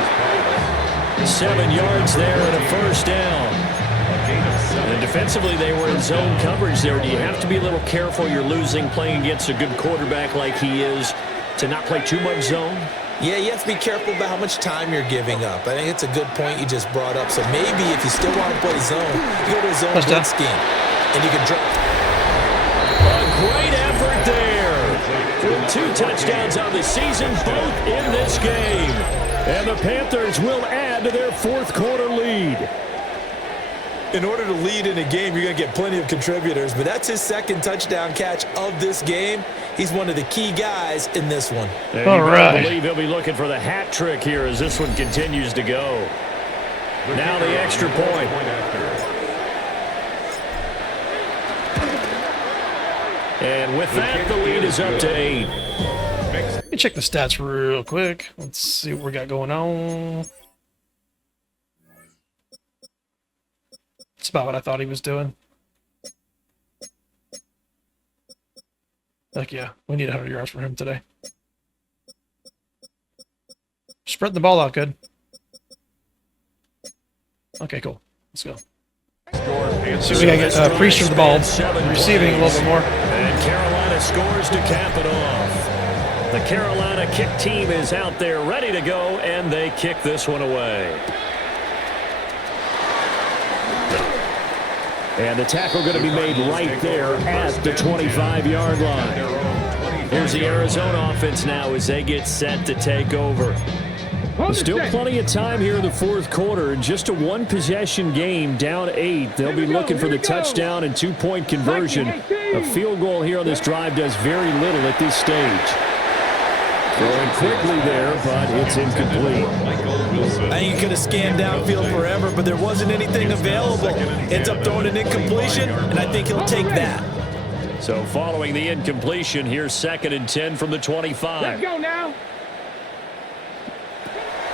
7 yards there and a first down. And defensively, they were in zone coverage there. Do you have to be a little careful? You're losing playing against a good quarterback like he is to not play too much zone? Yeah, you have to be careful about how much time you're giving up. I think it's a good point you just brought up. So maybe if you still want to play zone, you go to a zone blitz scheme, and you can drop. A great effort there. With 2 touchdowns on the season, both in this game. And the Panthers will add to their 4th quarter lead. In order to lead in a game, you're going to get plenty of contributors, but that's his 2nd touchdown catch of this game. He's one of the key guys in this one. All right. I believe he'll be looking for the hat trick here as this one continues to go. Now the extra point. And with that, the lead is up to 8. Let me check the stats real quick. Let's see what we got going on. It's about what I thought he was doing. Heck yeah, we need 100 yards from him today. Spread the ball out good. Okay, cool. Let's go. See if we gotta get Priest for the ball. Receiving a little bit more. And Carolina scores to cap it off. The Carolina kick team is out there ready to go, and they kick this one away. And the tackle going to be made right there at the 25-yard line. Here's the Arizona offense now as they get set to take over. Still plenty of time here in the 4th quarter. Just a 1-possession game, down 8. They'll be looking for the touchdown and 2-point conversion. A field goal here on this drive does very little at this stage. Throwing quickly there, but it's incomplete. I think he could have scanned downfield forever, but there wasn't anything available. Ends up throwing an incompletion, and I think he'll take that. So following the incompletion, here's 2nd and 10 from the 25. Let's go now.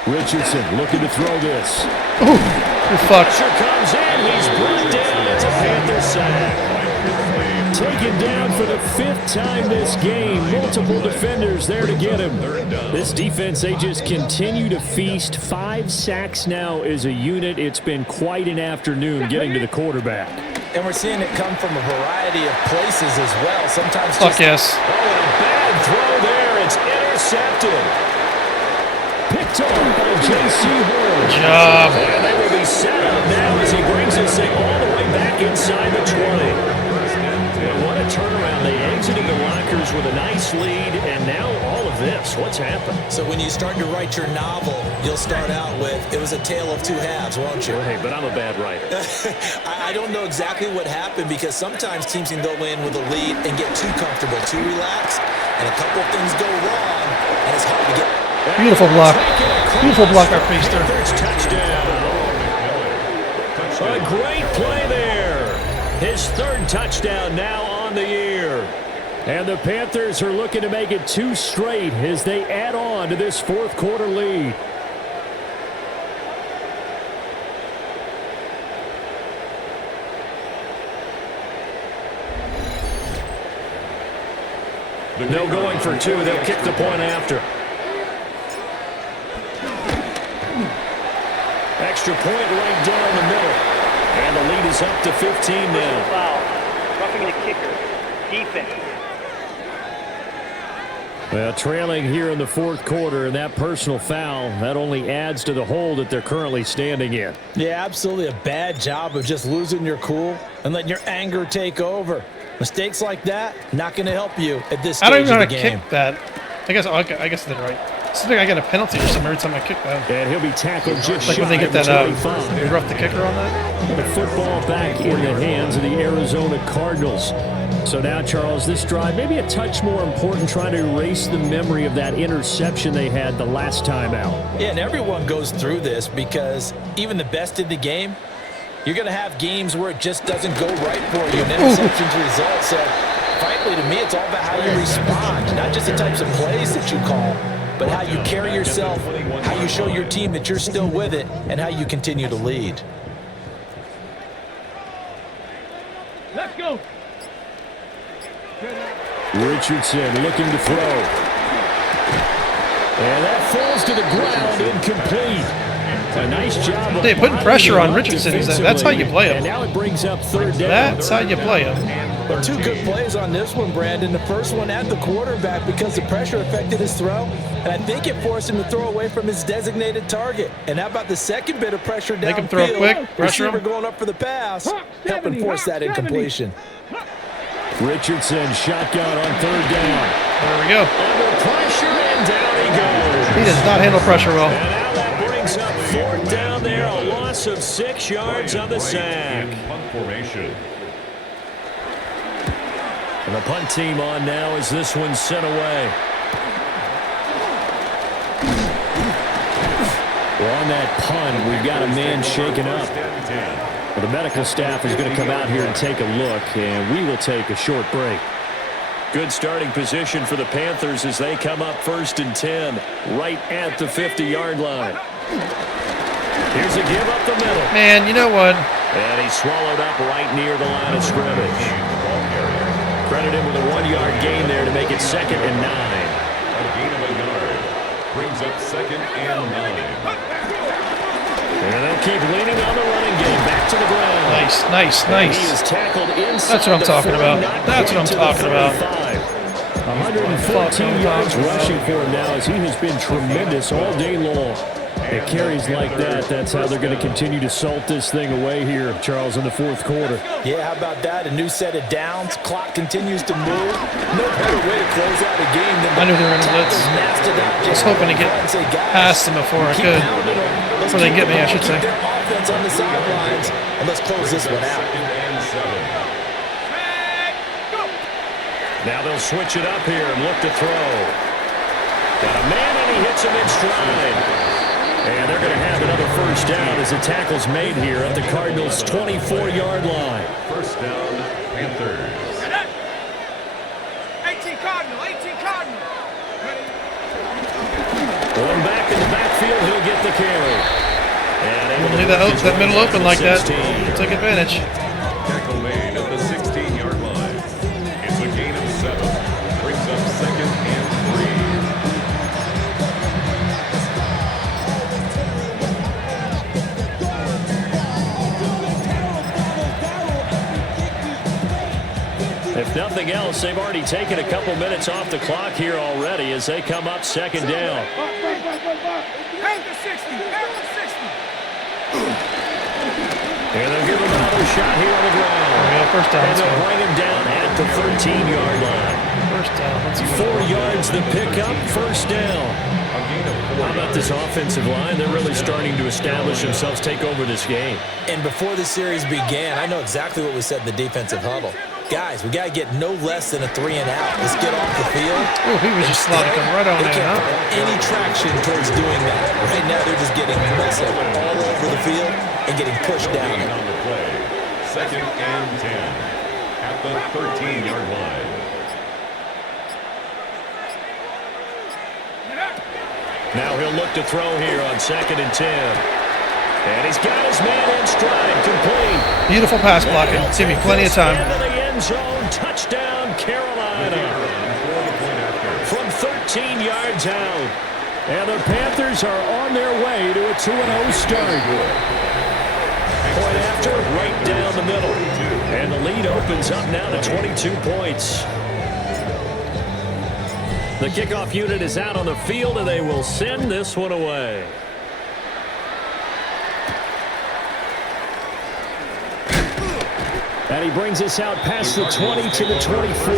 Richardson looking to throw this. Ooh, you're fucked. Pressure comes in. He's brought down. It's a Panther sack. Taken down for the 5th time this game. Multiple defenders there to get him. This defense, they just continue to feast. 5 sacks now as a unit. It's been quite an afternoon getting to the quarterback. And we're seeing it come from a variety of places as well. Sometimes Fuck yes. Oh, and a bad throw there. It's intercepted. Picked off by J.C. Horn. Good job. And they will be set up now as he brings this thing all the way back inside the 20. And what a turnaround. They exited the lockers with a nice lead, and now all of this. What's happened? So when you start to write your novel, you'll start out with, it was a tale of 2 halves, won't you? Hey, but I'm a bad writer. I don't know exactly what happened because sometimes teams can go in with a lead and get too comfortable, too relaxed, and a couple of things go wrong, and it's hard to get. Beautiful block. Beautiful block by Priest there. Touchdown. A great play there. His 3rd touchdown now on the year. And the Panthers are looking to make it 2 straight as they add on to this fourth quarter lead. No going for 2. They'll kick the point after. Extra point right down the middle. And the lead is up to 15 now. Foul. Roughing the kicker. Defense. Well, trailing here in the fourth quarter, and that personal foul, that only adds to the hole that they're currently standing in. Yeah, absolutely a bad job of just losing your cool and letting your anger take over. Mistakes like that, not going to help you at this stage I don't even know how of to the game. kick that. I guess I did right. It's like I get a penalty or something every time I kick that. And he'll be tackled just Like when they shy get of that, the 25. they rough the kicker on that. The football back in the hands of the Arizona Cardinals. So now, Charles, this drive, maybe a touch more important, trying to erase the memory of that interception they had the last time out. Yeah, and everyone goes through this because even the best in the game, you're going to have games where it just doesn't go right for you, and interceptions result. So, frankly, to me, it's all about how you respond, not just the types of plays that you call, but how you carry yourself, how you show your team that you're still with it, and how you continue to lead. Let's go. Richardson looking to throw. And that falls to the ground, incomplete. A nice job of Putting pressure on Richardson, that's how you play him. And now it brings up third down. That's how you play him. But 2 good plays on this one, Brandon. The first one at the quarterback because the pressure affected his throw, and I think it forced him to throw away from his designated target. And how about the second bit of pressure downfield? Make him throw quick, pressure receiver him. going up for the pass, helping force that incompletion. Richardson shotgun on third down. There we go. Under pressure, and down he goes. He does not handle pressure well. And now that brings up fourth down there. A loss of 6 yards on the sack. Punt formation. And the punt team on now as this one's sent away. Well, on that punt, we've got a man shaken up. Well, the medical staff is going to come out here and take a look, and we will take a short break. Good starting position for the Panthers as they come up 1st and 10, right at the 50-yard line. Here's a give up the middle. Man, you know what? And he swallowed up right near the line of scrimmage. Credit him with a 1-yard gain there to make it 2nd and 9. A gain of a yard. Brings up 2nd and 9. And they'll keep leaning on the running game. Back to the ground. Nice, nice, And he nice. is tackled inside. That's what I'm the talking 40, about. not That's quite what I'm to the talking about. 35. 114 yards rushing for him now as he has been tremendous all day long. It carries like that. That's how they're going to continue to salt this thing away here, Charles, in the fourth quarter. Yeah, how about that? A new set of downs. Clock continues to move. No better way to close out a game than I knew they were going to blitz. I was hoping to get past them before I could. Before they get me, I should say. Their offense on the sidelines, and let's close this one out. Now they'll switch it up here and look to throw. Got a man, and he hits him in stride. And they're going to have another first down as the tackle's made here at the Cardinals' 24-yard line. First down, Panthers. 18 Cardinal, 18 Cardinal. Going back in the backfield, he'll get the carry. And able to Leave that middle open like that. Took advantage. Tackle made at the 16-yard line. It's a gain of 7. Brings up 2nd and 3. If nothing else, they've already taken a couple minutes off the clock here already as they come up 2nd down. Panther 60, Panther 60. And they'll give him another shot here on the ground. First down. And they'll bring him down at the 13-yard line. First down. Let's go. 4 yards the pickup, first down. How about this offensive line? They're really starting to establish themselves, take over this game. And before the series began, I know exactly what we said in the defensive huddle. Guys, we got to get no less than a 3 and out. Let's get off the field. Oh, he was just sliding right on They in, can't huh? find any traction towards doing that. Right now, they're just getting messed up all over the field and getting pushed down. On the play. 2nd and 10. At the 13-yard line. Now he'll look to throw here on 2nd and 10. And he's got his man in stride, complete. Beautiful pass blocking. Give me plenty of time. Into the end zone, touchdown, Carolina. From 13 yards out. And the Panthers are on their way to a 2-0 start. Point after, right down the middle. And the lead opens up now to 22 points. The kickoff unit is out on the field, and they will send this one away. And he brings us out past the 20 to the 24.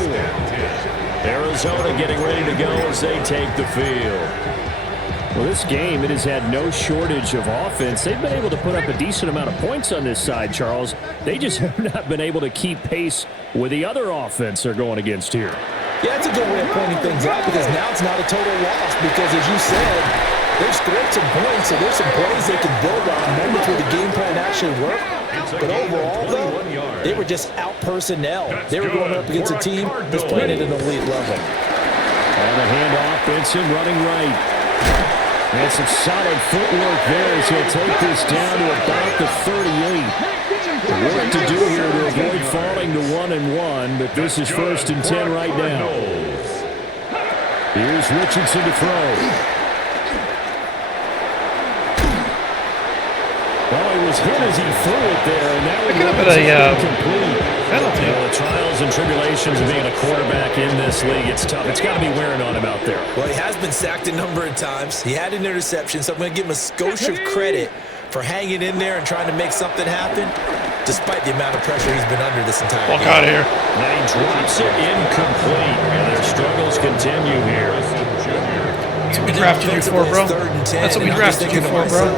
Arizona getting ready to go as they take the field. Well, this game, it has had no shortage of offense. They've been able to put up a decent amount of points on this side, Charles. They just have not been able to keep pace with the other offense they're going against here. Yeah, that's a good way of pointing things out because now it's not a total loss because, as you said, they've scored some points, so there's some plays they can build on, moments where the game plan actually worked. But overall, though, they were just out-personnel. They were going up against a team that's playing at an elite level. And the handoff, Benson running right. And some solid footwork there as he'll take this down to about the 38. Work to do here to avoid falling to 1-1, but this is 1st and 10 right now. Here's Richardson to throw. Well, he was hit as he threw it there, and that would have been incomplete. Penalty. You know, the trials and tribulations of being a quarterback in this league, it's tough. It's got to be wearing on him out there. Well, he has been sacked a number of times. He had an interception, so I'm going to give him a skosh of credit for hanging in there and trying to make something happen, despite the amount of pressure he's been under this entire game. Walk out of here. And he drops it incomplete, and their struggles continue here. That's what we drafted you for, bro. That's what we drafted you for, bro.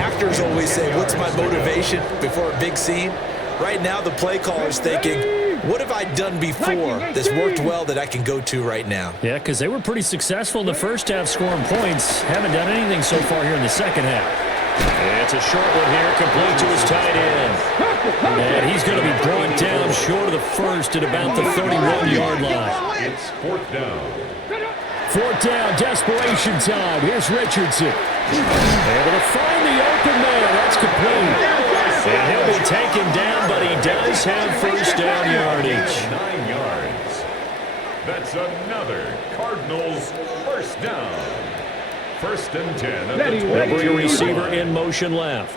Actors always say, what's my motivation before a big scene? Right now, the play caller's thinking, what have I done before that's worked well that I can go to right now? Yeah, because they were pretty successful in the first half scoring points. Haven't done anything so far here in the second half. It's a short one here, complete to his tight end. And he's going to be brought down short of the first at about the 31-yard line. It's 4th down. 4th down, desperation time. Here's Richardson. Able to find the open man. That's complete. And he'll be taken down, but he does have 1st down yardage. 9 yards. That's another Cardinals 1st down. 1st and 10 at the 20. They'll bring a receiver in motion left.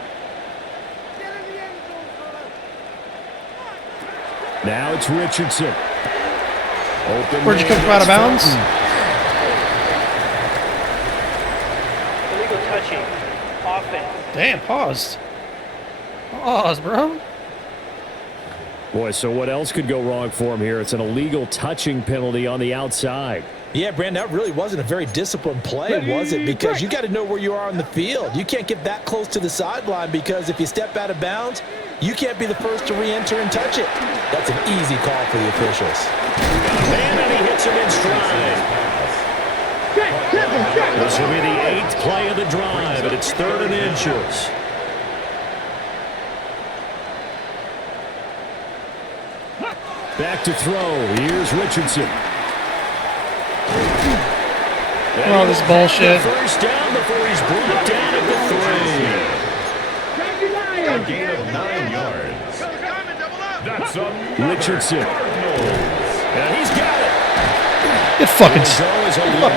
Now it's Richardson. Open. Where'd you come from, out of bounds? Illegal touching. Offense. Damn, paused. Pause, bro. Boy, so what else could go wrong for him here? It's an illegal touching penalty on the outside. Yeah, Brandon, that really wasn't a very disciplined play, was it? Because you got to know where you are on the field. You can't get that close to the sideline because if you step out of bounds, you can't be the first to re-enter and touch it. That's an easy call for the officials. Man, and he hits him in stride. This will be the 8th play of the drive, and it's 3rd and inches. Back to throw. Here's Richardson. Oh, this bullshit. 1st down before he's brought down at the 3. A gain of 9 yards. That's a Richardson. And he's got it. Get fucking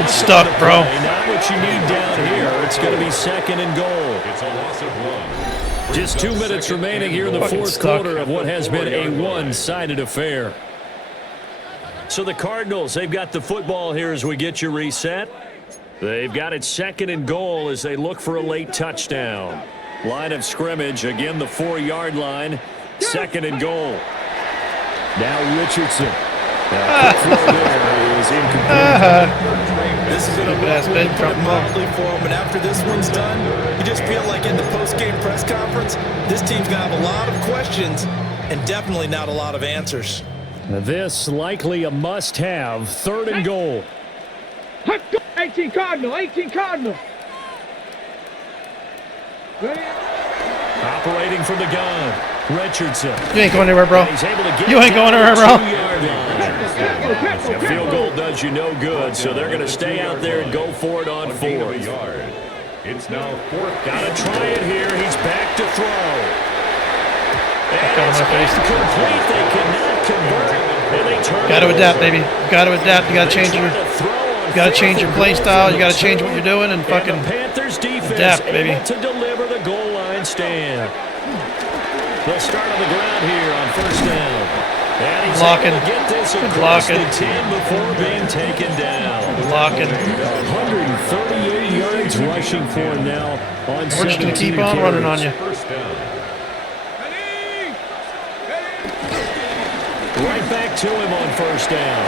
stuck, bro. Not what you need down here. It's going to be 2nd and goal. It's a loss of 1. Just 2 minutes remaining here in the 4th quarter of what has been a one-sided affair. So the Cardinals, they've got the football here as we get you reset. They've got it 2nd and goal as they look for a late touchdown. Line of scrimmage, again the 4-yard line, 2nd and goal. Now Richardson. Quick throw there is incomplete. This is going to put it mildly for him, and after this one's done, you just feel like in the post-game press conference, this team's going to have a lot of questions and definitely not a lot of answers. This likely a must-have, 3rd and goal. 18 Cardinal, 18 Cardinal. Operating from the gun, Richardson. You ain't going anywhere, bro. He's able to get You ain't going anywhere, bro. A field goal does does you no good, so they're going to stay out there and go for it on fourth. It's now fourth. Got to try it here. He's back to throw. And on it's my face. incomplete. They cannot convert. And they turn Got to it adapt, over. baby. Got to adapt. You got to change your. You got to change your play style. You got to change what you're doing and fucking the Panthers defense adapt, baby. able to deliver the goal line stand. They'll start on the ground here on first down. And he's Blocking. able to get this across Blocking. the 10 before being taken down. Blocking. 138 yards rushing for him now on We're just going to keep 17 on running on you. First down. Right back to him on first down.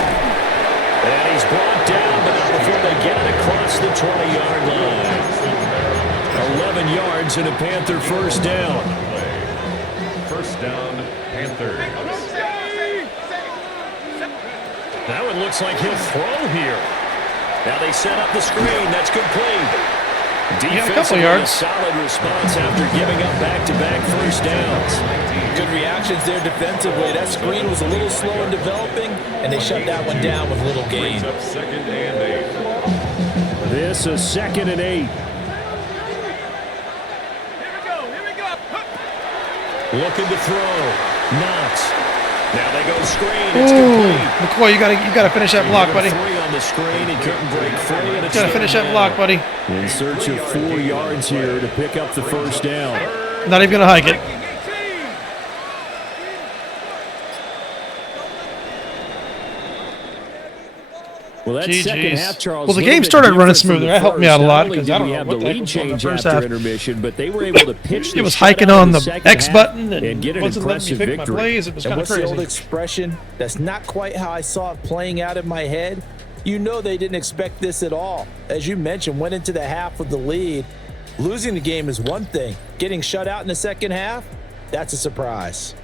And he's brought down, but not before they get it across the 20-yard line. 11 yards and a Panther first down. First down, Panthers. Now it looks like he'll throw here. Now they set up the screen. That's complete. got a couple yards. A solid response after giving up back-to-back first downs. Good reactions there defensively. That screen was a little slow in developing, and they shut that one down with little gain. Brings up second and 8. This is 2nd and 8. Looking to throw. Knox. Now they go screen. It's complete. McCoy, you gotta finish that block, buddy. 3 on the screen. He couldn't break free. And it's Gotta finish that block, buddy. in search of 4 yards here to pick up the first down. Not even gonna hike it. Well, that second half, Charles. Well, the a game little bit started running different from smoother. the That helped me first. out a Not lot only because did I don't we know have what the the heck lead was going on in change the first after half. intermission, but they were able to pitch. It was the hiking shutout on in the second X half button and get an wasn't letting me impressive pick my victory. plays. It was And kind of what's the old crazy. expression? That's not quite how I saw it playing out in my head. You know they didn't expect this at all. As you mentioned, went into the half with the lead. Losing the game is one thing. Getting shut out in the second half, that's a surprise.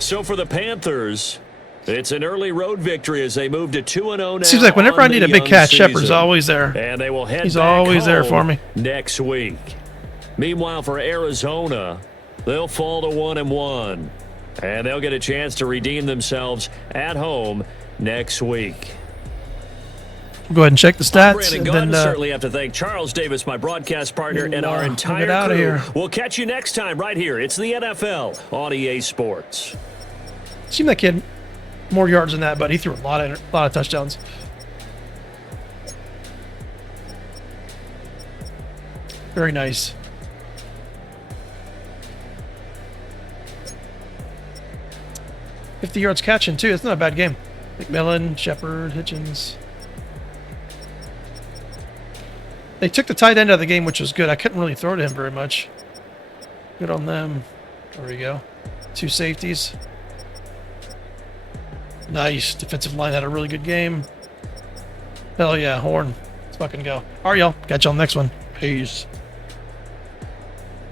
So for the Panthers, it's an early road victory as they move to 2-0 now. Seems like whenever on I need the a big young catch, Shepard's season. always there. And they will head He's back always there home for me. next week. Meanwhile, for Arizona, they'll fall to 1-1, and they'll get a chance to redeem themselves at home next week. We'll go ahead and check the I'm stats. Brandon And Gunn. then, Certainly have to thank Charles Davis, my broadcast partner, and our we'll entire get outta crew. here. We'll catch you next time right here. It's the NFL on EA Sports. seemed like he had more yards than that, but he threw a lot of touchdowns. Very nice. $50 yards catching too. It's not a bad game. McMillan, Shepard, Hitchens. They took the tight end out of the game, which was good. I couldn't really throw to him very much. Good on them. There we go. 2 safeties. Nice. Defensive line had a really good game. Hell yeah, Horn. Let's fucking go. All right, y'all. Catch y'all next one. Peace.